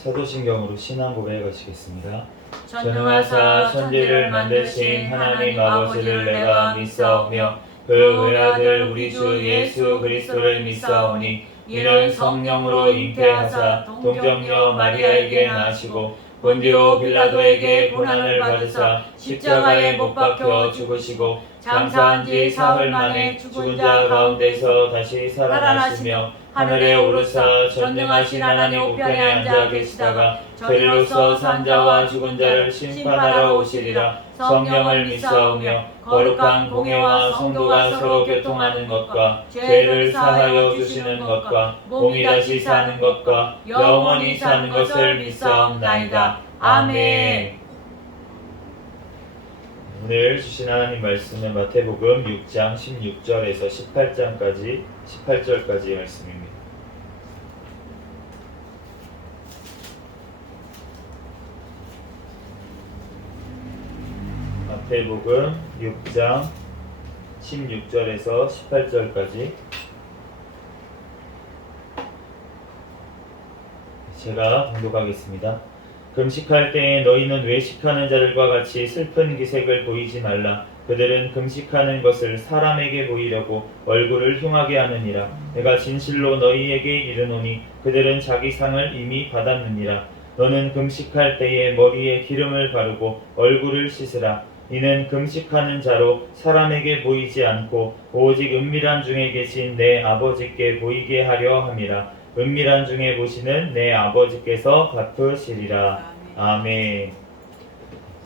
사도신경으로 신앙 고백하시겠습니다. 전능하사 천지를 만드신 하나님 아버지를 내가 믿사오며 그 외아들 우리 주 예수 그리스도를 믿사오니 이는 성령으로 잉태하사 동정녀 마리아에게 나시고 본디오 빌라도에게 고난을 받으사 십자가에 못 박혀 죽으시고 장사한 지 사흘 만에 죽은 자 가운데서 다시 살아나시며 하늘에 오르사 전능하신 하나님 우편에 앉아 계시다가 저리로서 산 자와 죽은 자를 심판하러 오시리라. 성령을 믿사오며 거룩한 공회와 성도가 서로 교통하는 것과 죄를 사하여 주시는 것과 몸이 다시 사는 것과 영원히 사는 것을 믿사옵나이다. 아멘. 오늘 주신 하나님 말씀은 마태복음 6장 16절에서 18절까지 말씀입니다. 마태복음 6장 16절에서 18절까지 제가 봉독하겠습니다. 금식할 때에 너희는 외식하는 자들과 같이 슬픈 기색을 보이지 말라. 그들은 금식하는 것을 사람에게 보이려고 얼굴을 흉하게 하느니라. 내가 진실로 너희에게 이르노니 그들은 자기 상을 이미 받았느니라. 너는 금식할 때에 머리에 기름을 바르고 얼굴을 씻으라. 이는 금식하는 자로 사람에게 보이지 않고 오직 은밀한 중에 계신 내 아버지께 보이게 하려 함이라. 은밀한 중에 보시는 내 아버지께서 갚으시리라. 아멘.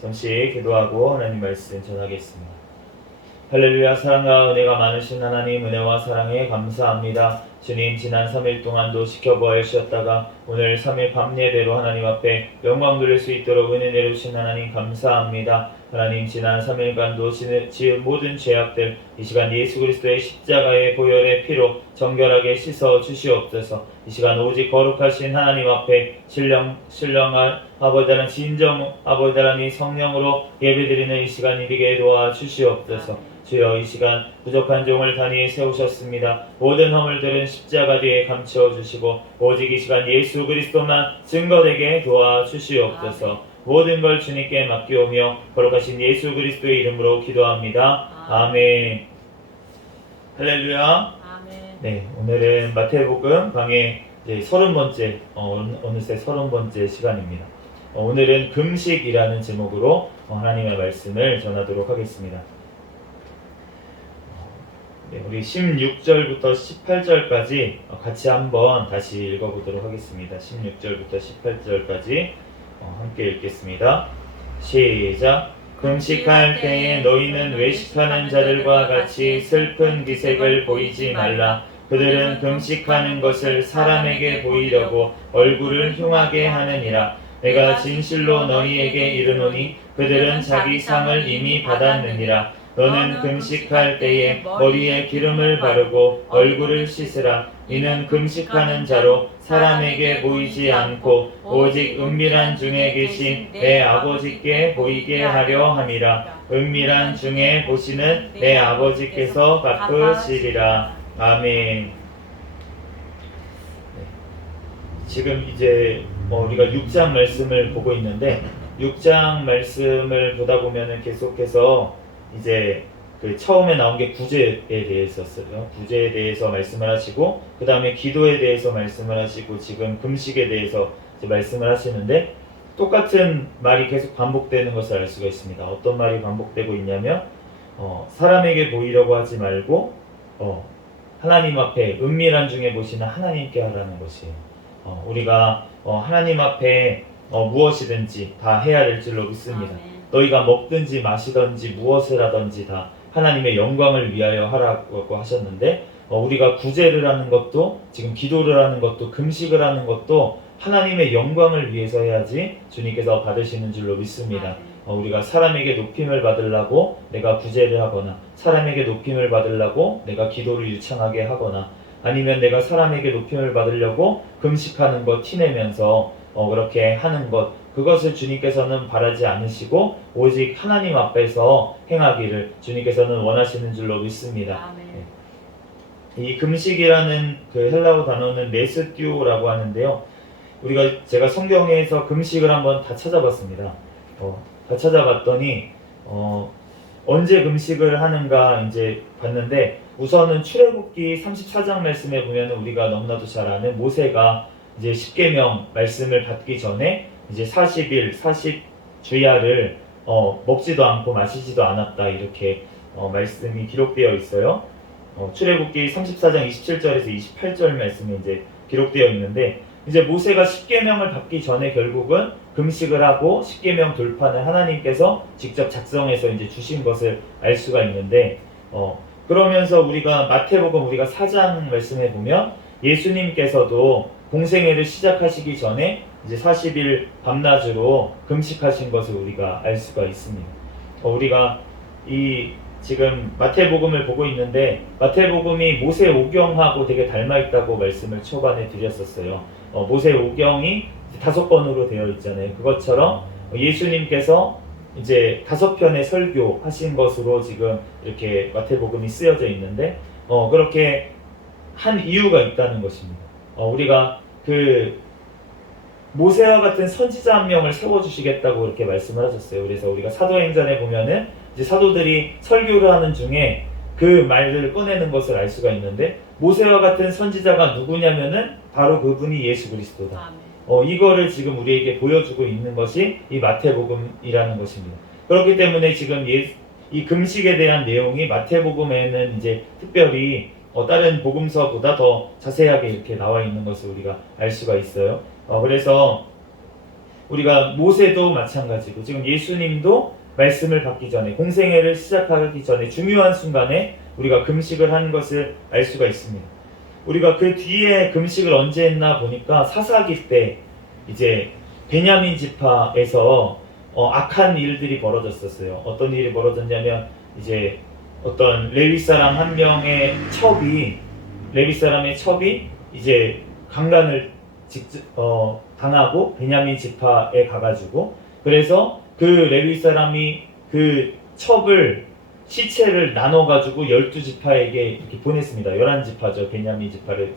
잠시 기도하고 하나님 말씀 전하겠습니다. 할렐루야. 사랑과 은혜가 많으신 하나님, 은혜와 사랑에 감사합니다. 주님, 지난 3일 동안도 지켜보아 주셨다가 오늘 3일 밤 예배로 하나님 앞에 영광 돌릴 수 있도록 은혜 내려주신 하나님 감사합니다. 하나님, 지난 3일간도 지은 모든 죄악들 이 시간 예수 그리스도의 십자가의 보혈의 피로 정결하게 씻어 주시옵소서. 이 시간 오직 거룩하신 하나님 앞에 신령한 아버지 하나님, 진정 아버지 하나님 성령으로 예배드리는 이 시간이 되게 도와 주시옵소서. 주여, 이 시간 부족한 종을 단위에 세우셨습니다. 모든 허물들은 십자가 뒤에 감추어 주시고 오직 이 시간 예수 그리스도만 증거되게 도와주시옵소서. 모든 걸 주님께 맡기오며 거룩하신 예수 그리스도의 이름으로 기도합니다. 아멘. 할렐루야. 네, 오늘은 마태복음 강의 30번째, 어느새 30번째 시간입니다. 오늘은 금식이라는 제목으로 하나님의 말씀을 전하도록 하겠습니다. 네, 우리 16절부터 18절까지 같이 한번 다시 읽어보도록 하겠습니다. 16절부터 18절까지 함께 읽겠습니다. 시작. 금식할 때에 너희는 외식하는 자들과 같이 슬픈 기색을 보이지 말라. 그들은 금식하는 것을 사람에게 보이려고 얼굴을 흉하게 하느니라. 내가 진실로 너희에게 이르노니 그들은 자기 상을 이미 받았느니라. 너는 금식할 때에 머리에 기름을 바르고 얼굴을 씻으라. 이는 금식하는 자로 사람에게 보이지 않고 오직 은밀한 중에 계신 내 아버지께 보이게 하려 함이라. 은밀한 중에 보시는 내 아버지께서 갚으시리라. 아멘. 지금 이제 우리가 6장 말씀을 보고 있는데 6장 말씀을 보다 보면은 계속해서 이제 그 처음에 나온 게 구제에 대해서였어요. 구제에 대해서 말씀을 하시고 그 다음에 기도에 대해서 말씀을 하시고 지금 금식에 대해서 이제 말씀을 하시는데 똑같은 말이 계속 반복되는 것을 알 수가 있습니다. 어떤 말이 반복되고 있냐면 사람에게 보이려고 하지 말고 하나님 앞에 은밀한 중에 보시는 하나님께 하라는 것이에요. 우리가 하나님 앞에 무엇이든지 다 해야 될 줄로 믿습니다. 너희가 먹든지 마시든지 무엇을 하든지 다 하나님의 영광을 위하여 하라고 하셨는데 우리가 구제를 하는 것도 지금 기도를 하는 것도 금식을 하는 것도 하나님의 영광을 위해서 해야지 주님께서 받으시는 줄로 믿습니다. 우리가 사람에게 높임을 받으려고 내가 구제를 하거나 사람에게 높임을 받으려고 내가 기도를 유창하게 하거나 아니면 내가 사람에게 높임을 받으려고 금식하는 것 티내면서 그렇게 하는 것, 그것을 주님께서는 바라지 않으시고 오직 하나님 앞에서 행하기를 주님께서는 원하시는 줄로 믿습니다. 이 금식이라는 그 헬라어 단어는 메스티오라고 하는데요. 제가 성경에서 금식을 한번 다 찾아봤습니다. 다 찾아봤더니 언제 금식을 하는가 이제 봤는데, 우선은 출애굽기 34장 말씀에 보면 우리가 너무나도 잘 아는 모세가 이제 십계명 말씀을 받기 전에 이제 40일 40주야를 먹지도 않고 마시지도 않았다, 이렇게 말씀이 기록되어 있어요. 출애굽기 34장 27절에서 28절 말씀이 이제 기록되어 있는데, 이제 모세가 십계명을 받기 전에 결국은 금식을 하고 십계명 돌판을 하나님께서 직접 작성해서 이제 주신 것을 알 수가 있는데, 그러면서 우리가 마태복음 우리가 4장 말씀해 보면 예수님께서도 공생애를 시작하시기 전에 이제 40일 밤낮으로 금식하신 것을 우리가 알 수가 있습니다. 우리가 이 지금 마태복음을 보고 있는데, 마태복음이 모세 오경하고 되게 닮아 있다고 말씀을 초반에 드렸었어요. 모세 오경이 5번으로 되어 있잖아요. 그것처럼 예수님께서 이제 5편의 설교 하신 것으로 지금 이렇게 마태복음이 쓰여져 있는데, 그렇게 한 이유가 있다는 것입니다. 우리가 그 모세와 같은 선지자 한 명을 세워주시겠다고 이렇게 말씀을 하셨어요. 그래서 우리가 사도행전에 보면은 이제 사도들이 설교를 하는 중에 그 말들을 꺼내는 것을 알 수가 있는데, 모세와 같은 선지자가 누구냐면은 바로 그분이 예수 그리스도다. 이거를 지금 우리에게 보여주고 있는 것이 이 마태복음이라는 것입니다. 그렇기 때문에 지금 이 금식에 대한 내용이 마태복음에는 이제 특별히 다른 복음서보다 더 자세하게 이렇게 나와 있는 것을 우리가 알 수가 있어요. 그래서 우리가 모세도 마찬가지고 지금 예수님도 말씀을 받기 전에, 공생애를 시작하기 전에 중요한 순간에 우리가 금식을 하는 것을 알 수가 있습니다. 우리가 그 뒤에 금식을 언제 했나 보니까 사사기 때 이제 베냐민 지파에서 악한 일들이 벌어졌었어요. 어떤 일이 벌어졌냐면, 이제 어떤 레위 사람 한 명의 레위 사람의 첩이 이제 강간을 당하고 베냐민 지파에 가가지고, 그래서 그 레위 사람이 그 첩을 시체를 나눠가지고 12지파에게 이렇게 보냈습니다. 11지파죠. 베냐민 지파를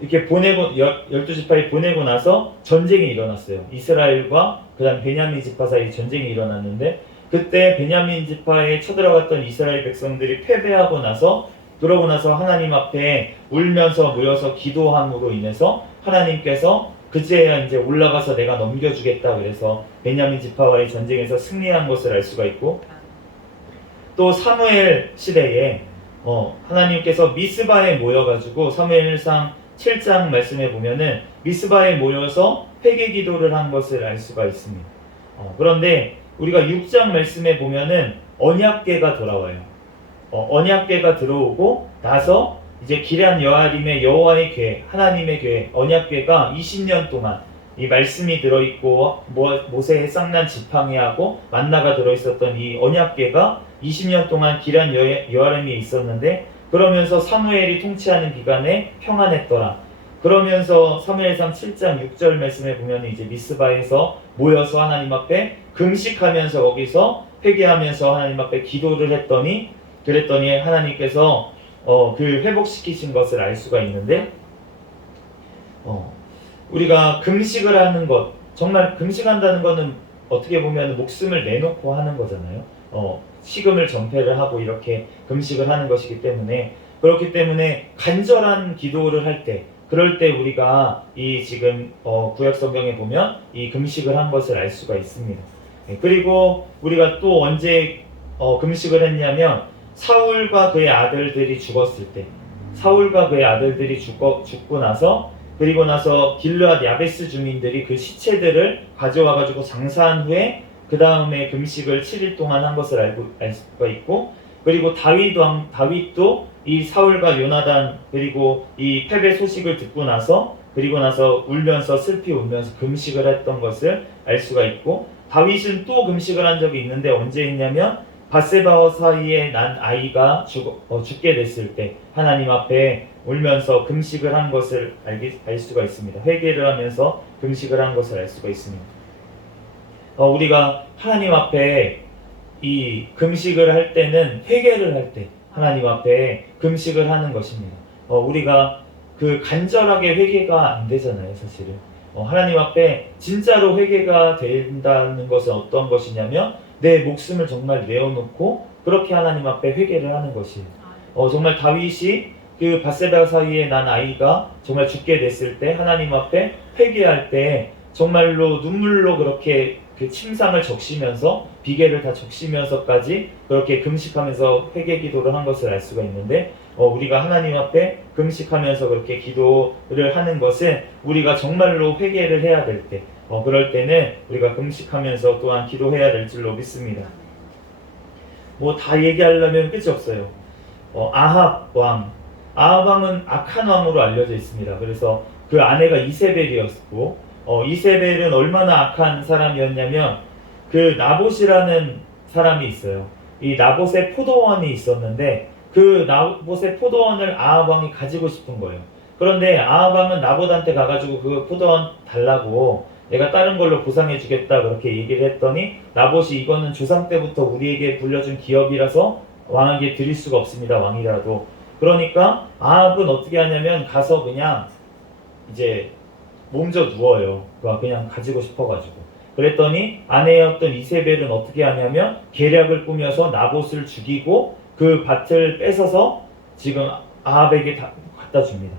이렇게 보내고 12지파에 보내고 나서 전쟁이 일어났어요. 이스라엘과 그다음 베냐민 지파 사이 전쟁이 일어났는데, 그때 베냐민 지파에 쳐들어갔던 이스라엘 백성들이 패배하고 나서 그러고 나서 하나님 앞에 울면서 모여서 기도함으로 인해서 하나님께서 그제야 이제 올라가서 내가 넘겨주겠다, 그래서 베냐민 지파와의 전쟁에서 승리한 것을 알 수가 있고, 또 사무엘 시대에 하나님께서 미스바에 모여가지고 사무엘상 7장 말씀에 보면은 미스바에 모여서 회개 기도를 한 것을 알 수가 있습니다. 그런데 우리가 6장 말씀에 보면은 언약궤가 돌아와요. 언약궤가 들어오고 나서 이제 기럇 여아림의 여호와의 궤, 하나님의 궤, 언약궤가 20년 동안 이 말씀이 들어있고 모세의 쌍난 지팡이하고 만나가 들어있었던 이 언약궤가 20년 동안 기럇 여아림에 있었는데, 그러면서 사무엘이 통치하는 기간에 평안했더라. 그러면서 사무엘상 7장 6절 말씀에 보면 이제 미스바에서 모여서 하나님 앞에 금식하면서 거기서 회개하면서 하나님 앞에 기도를 그랬더니 하나님께서 그 회복시키신 것을 알 수가 있는데, 우리가 금식을 하는 것, 정말 금식한다는 것은 어떻게 보면 목숨을 내놓고 하는 거잖아요. 식음을 전폐를 하고 이렇게 금식을 하는 것이기 때문에, 그렇기 때문에 간절한 기도를 할 때, 그럴 때 우리가 이 지금 구약 성경에 보면 이 금식을 한 것을 알 수가 있습니다. 그리고 우리가 또 언제 금식을 했냐면, 사울과 그의 아들들이 죽었을 때, 사울과 그의 아들들이 죽고 나서, 그리고 나서 길르앗 야베스 주민들이 그 시체들을 가져와 가지고 장사한 후에 그 다음에 금식을 7일 동안 한 것을 알 수가 있고, 그리고 다윗도 이 사울과 요나단 그리고 이 패배 소식을 듣고 나서 울면서 슬피 울면서 금식을 했던 것을 알 수가 있고, 다윗은 또 금식을 한 적이 있는데 언제 했냐면 밧세바와 사이에 난 아이가 죽게 됐을 때 하나님 앞에 울면서 금식을 한 것을 알 수가 있습니다. 회개를 하면서 금식을 한 것을 알 수가 있습니다. 우리가 하나님 앞에 이 금식을 할 때는 회개를 할 때 하나님 앞에 금식을 하는 것입니다. 우리가 그 간절하게 회개가 안 되잖아요, 사실은. 하나님 앞에 진짜로 회개가 된다는 것은 어떤 것이냐면 내 목숨을 정말 내어놓고 그렇게 하나님 앞에 회개를 하는 것이에요. 정말 다윗이 그 밧세바 사이에 난 아이가 정말 죽게 됐을 때 하나님 앞에 회개할 때 정말로 눈물로 그렇게 그 침상을 적시면서 비계를 다 적시면서까지 그렇게 금식하면서 회개 기도를 한 것을 알 수가 있는데 우리가 하나님 앞에 금식하면서 그렇게 기도를 하는 것은 우리가 정말로 회개를 해야 될 때 그럴 때는 우리가 금식하면서 또한 기도해야 될 줄로 믿습니다. 뭐 다 얘기하려면 끝이 없어요. 아합 왕은 악한 왕으로 알려져 있습니다. 그래서 그 아내가 이세벨이었고 이세벨은 얼마나 악한 사람이었냐면 그 나봇이라는 사람이 있어요. 이 나봇의 포도원이 있었는데 그 나봇의 포도원을 아합 왕이 가지고 싶은 거예요. 그런데 아합 왕은 나봇한테 가가지고 그 포도원 달라고 내가 다른 걸로 보상해 주겠다 그렇게 얘기를 했더니 나봇이 이거는 조상 때부터 우리에게 불려준 기업이라서 왕에게 드릴 수가 없습니다. 왕이라도. 그러니까 아합은 어떻게 하냐면 가서 그냥 이제 몸져 누워요. 그냥 가지고 싶어가지고. 그랬더니 아내였던 이세벨은 어떻게 하냐면 계략을 꾸며서 나봇을 죽이고 그 밭을 뺏어서 지금 아합에게 갖다 줍니다.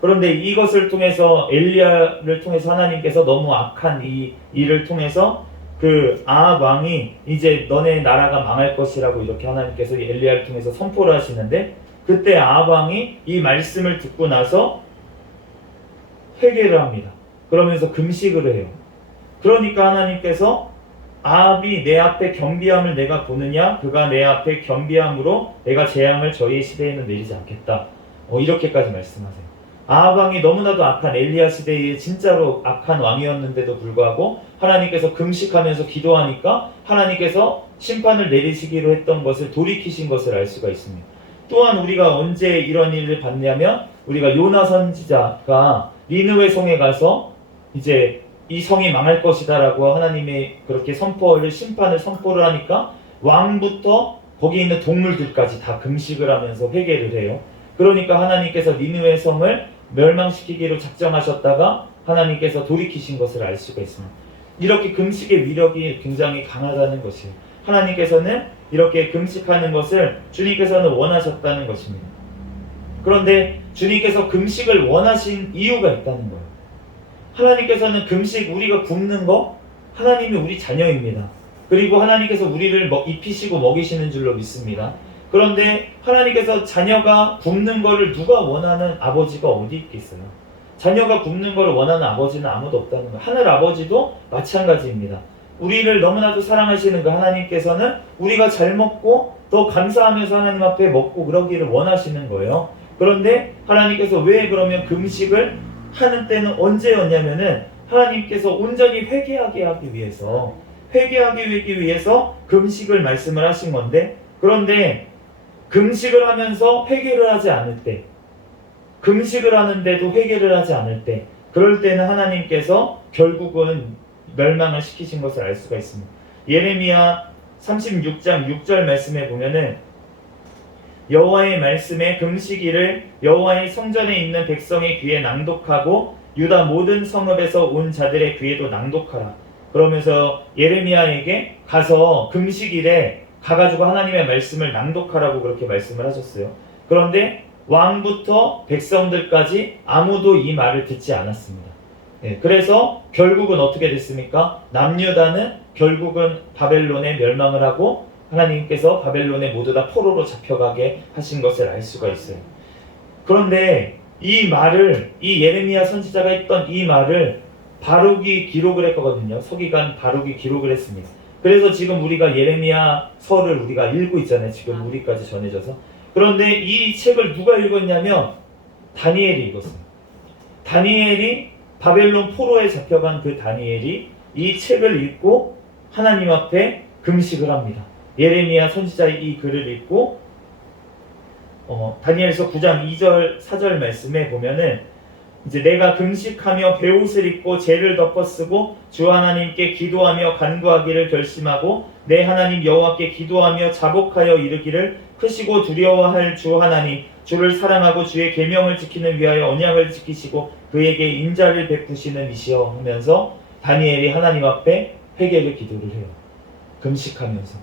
그런데 이것을 통해서 엘리야를 통해서 하나님께서 너무 악한 이 일을 통해서 그 아합 왕이 이제 너네 나라가 망할 것이라고 이렇게 하나님께서 엘리야를 통해서 선포를 하시는데 그때 아합 왕이 이 말씀을 듣고 나서 회개를 합니다. 그러면서 금식을 해요. 그러니까 하나님께서 아합이 내 앞에 겸비함을 내가 보느냐 그가 내 앞에 겸비함으로 내가 재앙을 저희의 시대에는 내리지 않겠다. 이렇게까지 말씀하세요. 아합 왕이 너무나도 악한 엘리야 시대에 진짜로 악한 왕이었는데도 불구하고 하나님께서 금식하면서 기도하니까 하나님께서 심판을 내리시기로 했던 것을 돌이키신 것을 알 수가 있습니다. 또한 우리가 언제 이런 일을 봤냐면 우리가 요나 선지자가 니느웨 성에 가서 이제 이 성이 망할 것이다라고 하나님의 그렇게 심판을 선포를 하니까 왕부터 거기 있는 동물들까지 다 금식을 하면서 회개를 해요. 그러니까 하나님께서 니느웨 성을 멸망시키기로 작정하셨다가 하나님께서 돌이키신 것을 알 수가 있습니다. 이렇게 금식의 위력이 굉장히 강하다는 것이에요. 하나님께서는 이렇게 금식하는 것을 주님께서는 원하셨다는 것입니다. 그런데 주님께서 금식을 원하신 이유가 있다는 거예요. 하나님께서는 금식, 우리가 굶는 거 하나님이 우리 자녀입니다. 그리고 하나님께서 우리를 입히시고 먹이시는 줄로 믿습니다. 그런데 하나님께서 자녀가 굶는 거를 누가 원하는 아버지가 어디 있겠어요? 자녀가 굶는 거를 원하는 아버지는 아무도 없다는 거예요. 하늘 아버지도 마찬가지입니다. 우리를 너무나도 사랑하시는 그 하나님께서는 우리가 잘 먹고 또 감사하면서 하나님 앞에 먹고 그러기를 원하시는 거예요. 그런데 하나님께서 왜 그러면 금식을 하는 때는 언제였냐면은 하나님께서 온전히 회개하게 하기 위해서 금식을 말씀을 하신 건데 그런데 금식을 하면서 회개를 하지 않을 때 금식을 하는데도 회개를 하지 않을 때 그럴 때는 하나님께서 결국은 멸망을 시키신 것을 알 수가 있습니다. 예레미야 36장 6절 말씀에 보면은 여호와의 말씀에 금식일을 여호와의 성전에 있는 백성의 귀에 낭독하고 유다 모든 성읍에서 온 자들의 귀에도 낭독하라. 그러면서 예레미야에게 가서 금식일에 가가지고 하나님의 말씀을 낭독하라고 그렇게 말씀을 하셨어요. 그런데 왕부터 백성들까지 아무도 이 말을 듣지 않았습니다. 그래서 결국은 어떻게 됐습니까? 남유다는 결국은 바벨론에 멸망을 하고 하나님께서 바벨론에 모두 다 포로로 잡혀가게 하신 것을 알 수가 있어요. 그런데 이 말을 이 예레미야 선지자가 했던 이 말을 바룩이 기록을 했거든요. 서기관 바룩이 기록을 했습니다. 그래서 지금 우리가 예레미야 서를 우리가 읽고 있잖아요. 지금 우리까지 전해져서. 그런데 이 책을 누가 읽었냐면 다니엘이 읽었어요. 다니엘이 바벨론 포로에 잡혀간 그 다니엘이 이 책을 읽고 하나님 앞에 금식을 합니다. 예레미야 선지자의 이 글을 읽고 다니엘서 9장 2절 4절 말씀에 보면은 이제 내가 금식하며 베옷을 입고 죄를 덮어쓰고 주 하나님께 기도하며 간구하기를 결심하고 내 하나님 여호와께 기도하며 자복하여 이르기를 크시고 두려워할 주 하나님, 주를 사랑하고 주의 계명을 지키는 위하여 언약을 지키시고 그에게 인자를 베푸시는 이시여 하면서 다니엘이 하나님 앞에 회개를 기도를 해요. 금식하면서.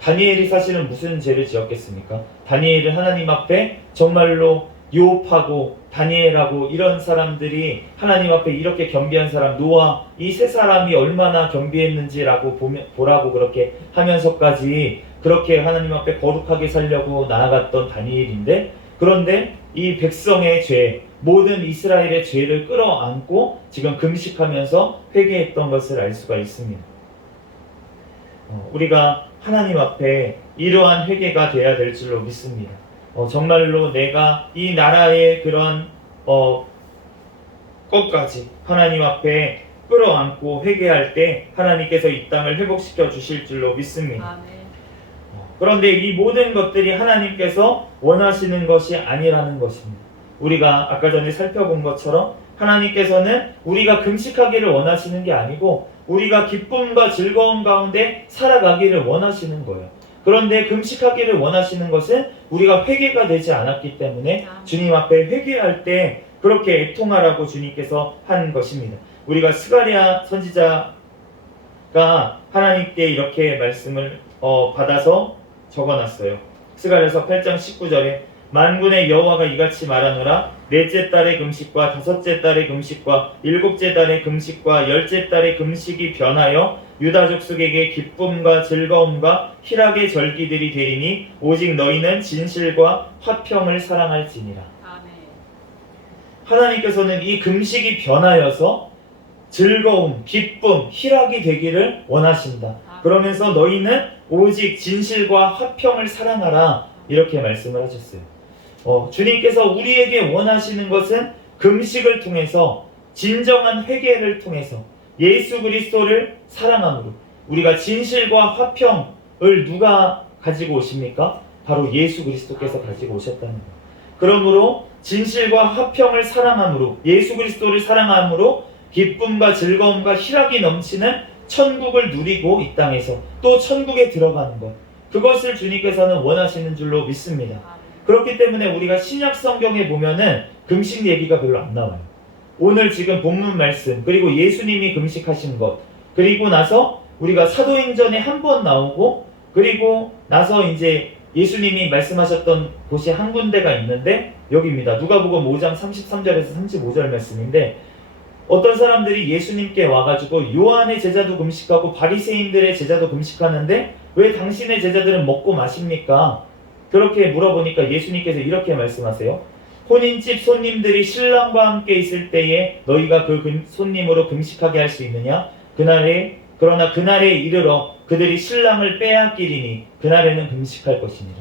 다니엘이 사실은 무슨 죄를 지었겠습니까? 다니엘은 하나님 앞에 정말로 요업하고 다니엘하고 이런 사람들이 하나님 앞에 이렇게 겸비한 사람, 노아 이 세 사람이 얼마나 겸비했는지라고 보라고 그렇게 하면서까지 그렇게 하나님 앞에 거룩하게 살려고 나아갔던 다니엘인데, 그런데 이 백성의 죄, 모든 이스라엘의 죄를 끌어안고 지금 금식하면서 회개했던 것을 알 수가 있습니다. 우리가 하나님 앞에 이러한 회개가 돼야 될 줄로 믿습니다. 정말로 내가 이 나라의 그런 것까지 하나님 앞에 끌어안고 회개할 때 하나님께서 이 땅을 회복시켜 주실 줄로 믿습니다. 아멘. 그런데 이 모든 것들이 하나님께서 원하시는 것이 아니라는 것입니다. 우리가 아까 전에 살펴본 것처럼 하나님께서는 우리가 금식하기를 원하시는 게 아니고 우리가 기쁨과 즐거움 가운데 살아가기를 원하시는 거예요. 그런데 금식하기를 원하시는 것은 우리가 회개가 되지 않았기 때문에 주님 앞에 회개할 때 그렇게 애통하라고 주님께서 한 것입니다. 우리가 스가랴 선지자가 하나님께 이렇게 말씀을 받아서 적어놨어요. 스가랴서 8장 19절에 만군의 여호와가 이같이 말하노라. 넷째 달의 금식과 다섯째 달의 금식과 일곱째 달의 금식과 열째 달의 금식이 변하여 유다 족속에게 기쁨과 즐거움과 희락의 절기들이 되리니 오직 너희는 진실과 화평을 사랑할지니라. 아멘. 하나님께서는 이 금식이 변하여서 즐거움, 기쁨, 희락이 되기를 원하신다. 그러면서 너희는 오직 진실과 화평을 사랑하라, 이렇게 말씀을 하셨어요. 주님께서 우리에게 원하시는 것은 금식을 통해서, 진정한 회개를 통해서 예수 그리스도를 사랑함으로 우리가 진실과 화평을 누가 가지고 오십니까? 바로 예수 그리스도께서 가지고 오셨다는 거예요. 그러므로 진실과 화평을 사랑함으로, 예수 그리스도를 사랑함으로 기쁨과 즐거움과 희락이 넘치는 천국을 누리고 이 땅에서 또 천국에 들어가는 것, 그것을 주님께서는 원하시는 줄로 믿습니다. 그렇기 때문에 우리가 신약 성경에 보면은 금식 얘기가 별로 안 나와요. 오늘 지금 본문 말씀, 그리고 예수님이 금식하신 것, 그리고 나서 우리가 사도행전에 한 번 나오고, 그리고 나서 이제 예수님이 말씀하셨던 곳이 한 군데가 있는데 여기입니다. 누가복음 5장 33절에서 35절 말씀인데, 어떤 사람들이 예수님께 와가지고 요한의 제자도 금식하고 바리새인들의 제자도 금식하는데 왜 당신의 제자들은 먹고 마십니까? 그렇게 물어보니까 예수님께서 이렇게 말씀하세요. 혼인집 손님들이 신랑과 함께 있을 때에 너희가 그 손님으로 금식하게 할 수 있느냐? 그러나 그날에 이르러 그들이 신랑을 빼앗기리니 그날에는 금식할 것이니라.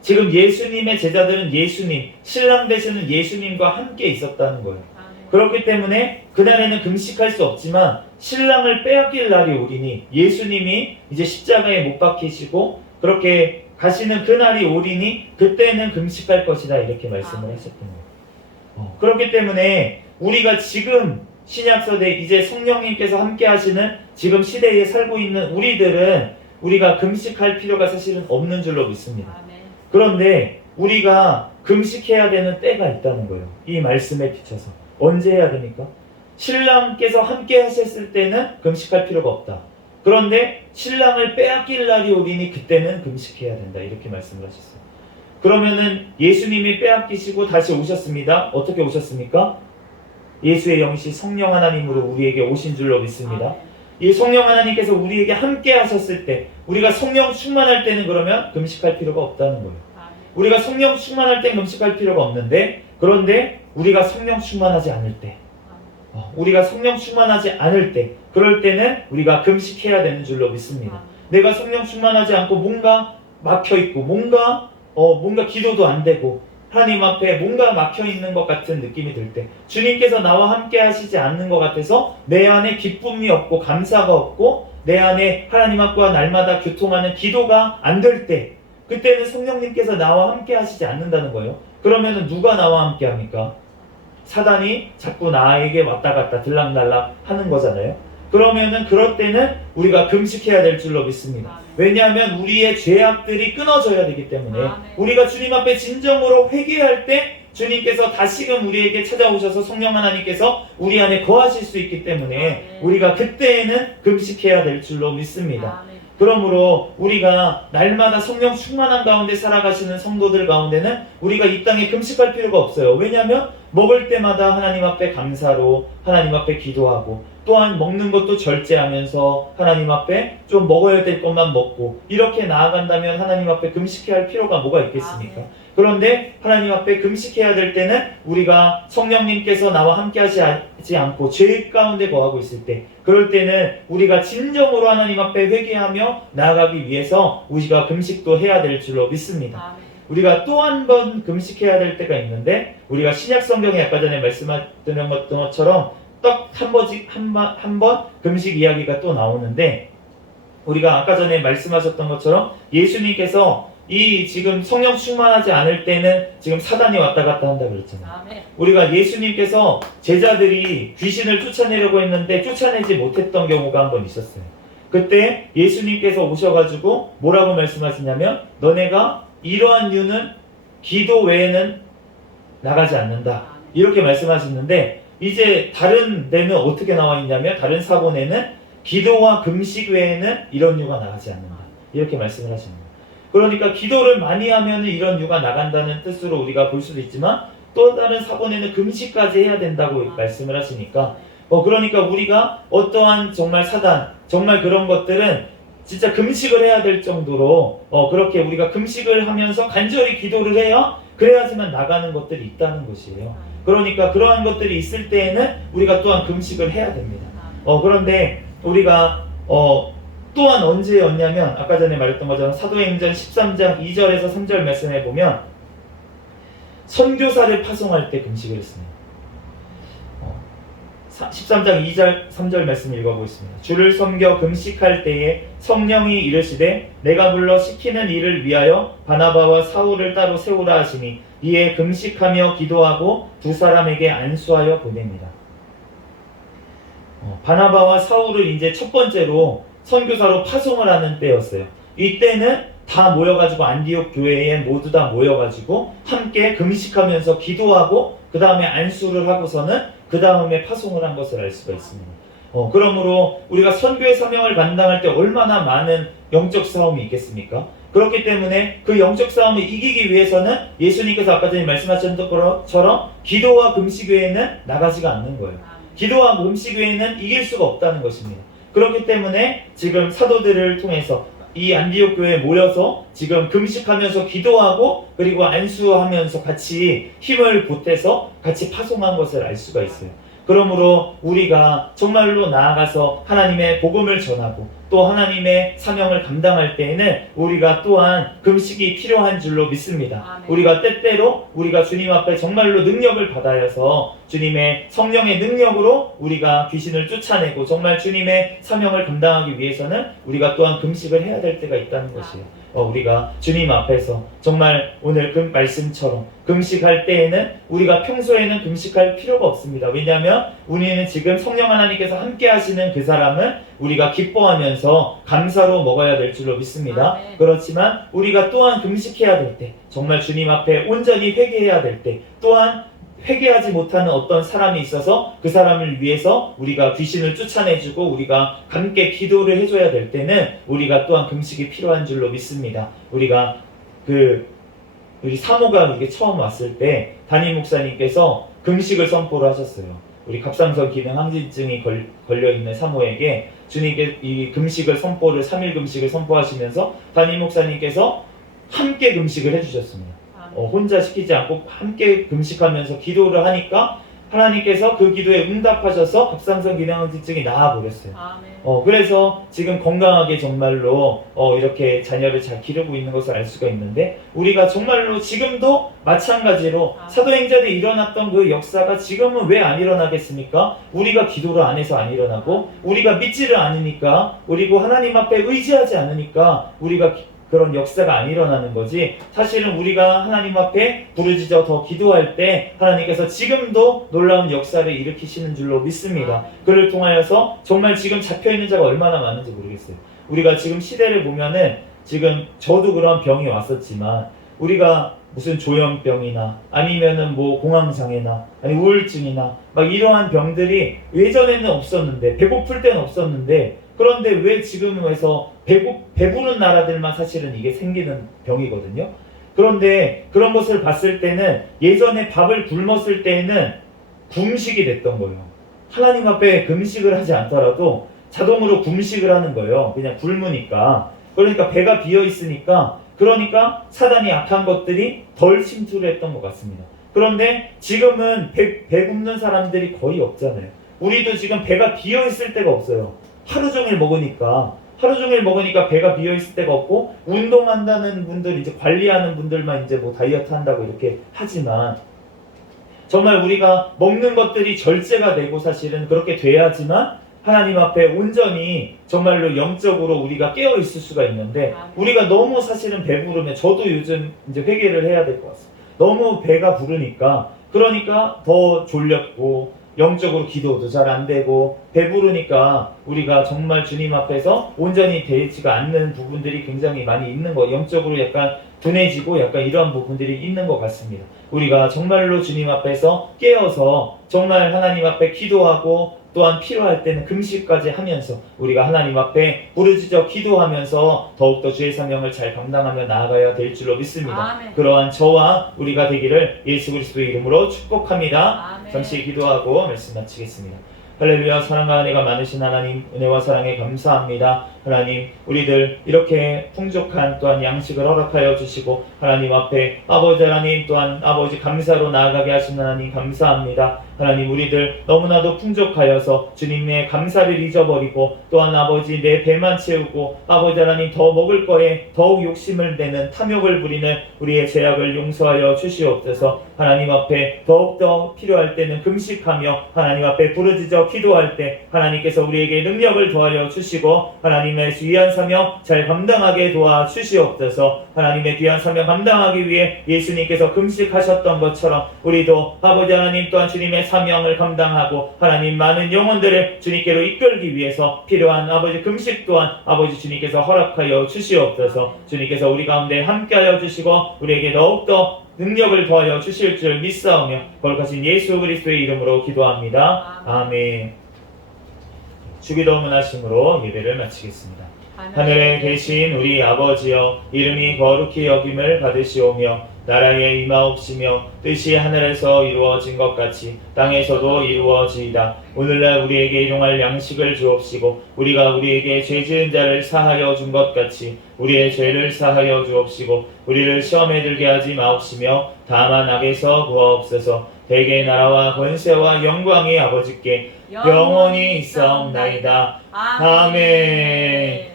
지금 예수님의 제자들은 예수님, 신랑 되시는 예수님과 함께 있었다는 거예요. 그렇기 때문에 그날에는 금식할 수 없지만 신랑을 빼앗길 날이 오리니, 예수님이 이제 십자가에 못 박히시고 그렇게 가시는 그날이 오리니 그때는 금식할 것이다, 이렇게 말씀을 하셨던 거예요. 그렇기 때문에 우리가 지금 신약서대 이제 성령님께서 함께 하시는 지금 시대에 살고 있는 우리들은 우리가 금식할 필요가 사실은 없는 줄로 믿습니다. 그런데 우리가 금식해야 되는 때가 있다는 거예요. 이 말씀에 비춰서. 언제 해야 됩니까? 신랑께서 함께 하셨을 때는 금식할 필요가 없다. 그런데 신랑을 빼앗길 날이 오리니 그때는 금식해야 된다, 이렇게 말씀을 하셨어요. 그러면은 예수님이 빼앗기시고 다시 오셨습니다. 어떻게 오셨습니까? 예수의 영이신 성령 하나님으로 우리에게 오신 줄로 믿습니다. 이 성령 하나님께서 우리에게 함께 하셨을 때, 우리가 성령 충만할 때는 그러면 금식할 필요가 없다는 거예요. 우리가 성령 충만할 때 금식할 필요가 없는데, 그런데 우리가 성령 충만하지 않을 때, 우리가 성령 충만하지 않을 때, 그럴 때는 우리가 금식해야 되는 줄로 믿습니다. 내가 성령 충만하지 않고 뭔가 막혀있고 뭔가 기도도 안 되고 하나님 앞에 뭔가 막혀있는 것 같은 느낌이 들 때, 주님께서 나와 함께 하시지 않는 것 같아서 내 안에 기쁨이 없고 감사가 없고 내 안에 하나님 앞과 날마다 교통하는 기도가 안 될 때, 그때는 성령님께서 나와 함께 하시지 않는다는 거예요. 그러면은 누가 나와 함께 합니까? 사단이 자꾸 나에게 왔다 갔다 들락날락 하는 거잖아요. 그러면은 그럴 때는 우리가 금식해야 될 줄로 믿습니다. 왜냐하면 우리의 죄악들이 끊어져야 되기 때문에 아멘. 우리가 주님 앞에 진정으로 회개할 때 주님께서 다시금 우리에게 찾아오셔서 성령 하나님께서 우리 안에 거하실 수 있기 때문에 아멘. 우리가 그때에는 금식해야 될 줄로 믿습니다. 아멘. 그러므로 우리가 날마다 성령 충만한 가운데 살아가시는 성도들 가운데는 우리가 이 땅에 금식할 필요가 없어요. 왜냐하면 먹을 때마다 하나님 앞에 감사로 하나님 앞에 기도하고, 또한 먹는 것도 절제하면서 하나님 앞에 좀 먹어야 될 것만 먹고 이렇게 나아간다면 하나님 앞에 금식해야 할 필요가 뭐가 있겠습니까? 그런데 하나님 앞에 금식해야 될 때는 우리가 성령님께서 나와 함께 하지 않고 죄 가운데 거하고 있을 때, 그럴 때는 우리가 진정으로 하나님 앞에 회개하며 나아가기 위해서 우리가 금식도 해야 될 줄로 믿습니다. 아멘. 우리가 또 한 번 금식해야 될 때가 있는데, 우리가 신약 성경에 아까 전에 말씀드린 것처럼 딱 한 번 금식 이야기가 또 나오는데, 우리가 아까 전에 말씀하셨던 것처럼 예수님께서 이 지금 성령 충만하지 않을 때는 지금 사단이 왔다 갔다 한다 그랬잖아요. 아멘. 우리가 예수님께서 제자들이 귀신을 쫓아내려고 했는데 쫓아내지 못했던 경우가 한 번 있었어요. 그때 예수님께서 오셔가지고 뭐라고 말씀하시냐면, 너네가 이러한 이유는 기도 외에는 나가지 않는다, 이렇게 말씀하셨는데, 이제 다른 데는 어떻게 나와 있냐면, 다른 사본에는 기도와 금식 외에는 이런 이유가 나가지 않는다, 이렇게 말씀을 하시는 거예요. 그러니까 기도를 많이 하면 이런 이유가 나간다는 뜻으로 우리가 볼 수도 있지만, 또 다른 사본에는 금식까지 해야 된다고 말씀을 하시니까, 그러니까 우리가 어떠한 정말 사단, 정말 그런 것들은 진짜 금식을 해야 될 정도로 그렇게 우리가 금식을 하면서 간절히 기도를 해야, 그래야지만 나가는 것들이 있다는 것이에요. 그러니까 그러한 것들이 있을 때에는 우리가 또한 금식을 해야 됩니다. 그런데 우리가 또한 언제였냐면, 아까 전에 말했던 것처럼 사도행전 13장 2절에서 3절 말씀해 보면 선교사를 파송할 때 금식을 했습니다. 13장 2절 3절 말씀 읽어보겠습니다. 주를 섬겨 금식할 때에 성령이 이르시되 내가 불러 시키는 일을 위하여 바나바와 사울을 따로 세우라 하시니, 이에 금식하며 기도하고 두 사람에게 안수하여 보냅니다. 바나바와 사울을 이제 첫 번째로 선교사로 파송을 하는 때였어요. 이때는 다 모여가지고 안디옥 교회에 모두 다 모여가지고 함께 금식하면서 기도하고 그 다음에 안수를 하고서는 그 다음에 파송을 한 것을 알 수가 있습니다. 그러므로 우리가 선교의 사명을 감당할 때 얼마나 많은 영적 싸움이 있겠습니까? 그렇기 때문에 그 영적 싸움을 이기기 위해서는 예수님께서 아까 전에 말씀하셨던 것처럼 기도와 금식 외에는 나가지가 않는 거예요. 기도와 금식 외에는 이길 수가 없다는 것입니다. 그렇기 때문에 지금 사도들을 통해서 이 안디옥 교회에 모여서 지금 금식하면서 기도하고 그리고 안수하면서 같이 힘을 보태서 같이 파송한 것을 알 수가 있어요. 그러므로 우리가 정말로 나아가서 하나님의 복음을 전하고 또 하나님의 사명을 감당할 때에는 우리가 또한 금식이 필요한 줄로 믿습니다. 아멘. 우리가 때때로 우리가 주님 앞에 정말로 능력을 받아서 주님의 성령의 능력으로 우리가 귀신을 쫓아내고 정말 주님의 사명을 감당하기 위해서는 우리가 또한 금식을 해야 될 때가 있다는 것이에요. 우리가 주님 앞에서 정말 오늘 그 말씀처럼 금식할 때에는 우리가 평소에는 금식할 필요가 없습니다. 왜냐하면 우리는 지금 성령 하나님께서 함께 하시는 그 사람은 우리가 기뻐하면서 감사로 먹어야 될 줄로 믿습니다. 아멘. 그렇지만 우리가 또한 금식해야 될 때, 정말 주님 앞에 온전히 회개해야 될 때, 또한 회개하지 못하는 어떤 사람이 있어서 그 사람을 위해서 우리가 귀신을 쫓아내주고 우리가 함께 기도를 해줘야 될 때는 우리가 또한 금식이 필요한 줄로 믿습니다. 우리가 우리 사모가 이게 처음 왔을 때 담임 목사님께서 금식을 선포를 하셨어요. 우리 갑상선 기능 항진증이 걸려있는 사모에게 주님께 이 금식을 선포를 3일 금식을 선포하시면서 담임 목사님께서 함께 금식을 해주셨습니다. 혼자 시키지 않고 함께 금식하면서 기도를 하니까 하나님께서 그 기도에 응답하셔서 갑상선 기능 항진증이 나아버렸어요. 그래서 지금 건강하게 정말로 이렇게 자녀를 잘 기르고 있는 것을 알 수가 있는데, 우리가 정말로 지금도 마찬가지로 사도행전에 일어났던 그 역사가 지금은 왜 안 일어나겠습니까? 우리가 기도를 안 해서 안 일어나고 우리가 믿지를 않으니까, 그리고 하나님 앞에 의지하지 않으니까 우리가 그런 역사가 안 일어나는 거지, 사실은 우리가 하나님 앞에 부르짖어 더 기도할 때 하나님께서 지금도 놀라운 역사를 일으키시는 줄로 믿습니다. 그를 통하여서 정말 지금 잡혀있는 자가 얼마나 많은지 모르겠어요. 우리가 지금 시대를 보면은 지금 저도 그런 병이 왔었지만 우리가 무슨 조현병이나 아니면은 뭐 공황장애나 아니 우울증이나 막 이러한 병들이 예전에는 없었는데 배고플 때는 없었는데 그런데 왜 지금 해서 배부른 나라들만 사실은 이게 생기는 병이거든요. 그런데 그런 것을 봤을 때는 예전에 밥을 굶었을 때는 금식이 됐던 거예요. 하나님 앞에 금식을 하지 않더라도 자동으로 금식을 하는 거예요. 그냥 굶으니까. 그러니까 배가 비어 있으니까 그러니까 사단이 악한 것들이 덜 침투를 했던 것 같습니다. 그런데 지금은 배 굶는 사람들이 거의 없잖아요. 우리도 지금 배가 비어 있을 때가 없어요. 하루 종일 먹으니까 배가 비어 있을 때가 없고 운동한다는 분들 이제 관리하는 분들만 이제 뭐 다이어트 한다고 이렇게 하지만 정말 우리가 먹는 것들이 절제가 되고 사실은 그렇게 돼야지만 하나님 앞에 온전히 정말로 영적으로 우리가 깨어 있을 수가 있는데 우리가 너무 사실은 배부르면 저도 요즘 이제 회개를 해야 될 것 같습니다. 너무 배가 부르니까 그러니까 더 졸렸고 영적으로 기도도 잘 안 되고 배부르니까 우리가 정말 주님 앞에서 온전히 되지가 않는 부분들이 굉장히 많이 있는 거 영적으로 약간 둔해지고 약간 이러한 부분들이 있는 것 같습니다. 우리가 정말로 주님 앞에서 깨어서 정말 하나님 앞에 기도하고 또한 필요할 때는 금식까지 하면서 우리가 하나님 앞에 부르짖어 기도하면서 더욱더 주의 사명을 잘 감당하며 나아가야 될 줄로 믿습니다. 아멘. 그러한 저와 우리가 되기를 예수 그리스도의 이름으로 축복합니다. 아멘. 잠시 기도하고 말씀 마치겠습니다. 할렐루야. 사랑과 은혜가 많으신 하나님, 은혜와 사랑에 감사합니다. 하나님, 우리들 이렇게 풍족한 또한 양식을 허락하여 주시고 하나님 앞에 아버지 하나님 또한 아버지 감사로 나아가게 하신 하나님 감사합니다. 하나님, 우리들 너무나도 풍족하여서 주님의 감사를 잊어버리고 또한 아버지 내 배만 채우고 아버지 하나님 더 먹을 거에 더욱 욕심을 내는 탐욕을 부리는 우리의 죄악을 용서하여 주시옵소서. 하나님 앞에 더욱더 필요할 때는 금식하며 하나님 앞에 부르짖어 기도할 때 하나님께서 우리에게 능력을 더하여 주시고 하나님의 귀한 사명 잘 감당하게 도와 주시옵소서. 하나님의 귀한 사명 감당하기 위해 예수님께서 금식하셨던 것처럼 우리도 아버지 하나님 또한 주님의 사명을 감당하고 하나님 많은 영혼들을 주님께로 이끌기 위해서 필요한 아버지 금식 또한 아버지 주님께서 허락하여 주시옵소서. 주님께서 우리 가운데 함께하여 주시고 우리에게 더욱더 능력을 더하여 주실 줄 믿사오며 거룩하신 예수 그리스도의 이름으로 기도합니다. 아멘. 주기도 문하심으로 예배를 마치겠습니다. 하늘에 계신 우리 아버지여, 이름이 거룩히 여김을 받으시오며 나라에 임하옵시며 뜻이 하늘에서 이루어진 것 같이 땅에서도 이루어지이다. 오늘날 우리에게 일용할 양식을 주옵시고 우리가 우리에게 죄 지은 자를 사하여 준 것 같이 우리의 죄를 사하여 주옵시고 우리를 시험에 들게 하지 마옵시며 다만 악에서 구하옵소서. 대개 나라와 권세와 영광이 아버지께 영원히 있사옵나이다. 아멘.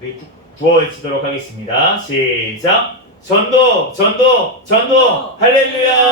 우리 구호 외치도록 하겠습니다. 시작. 전도, 전도, 전도, 할렐루야.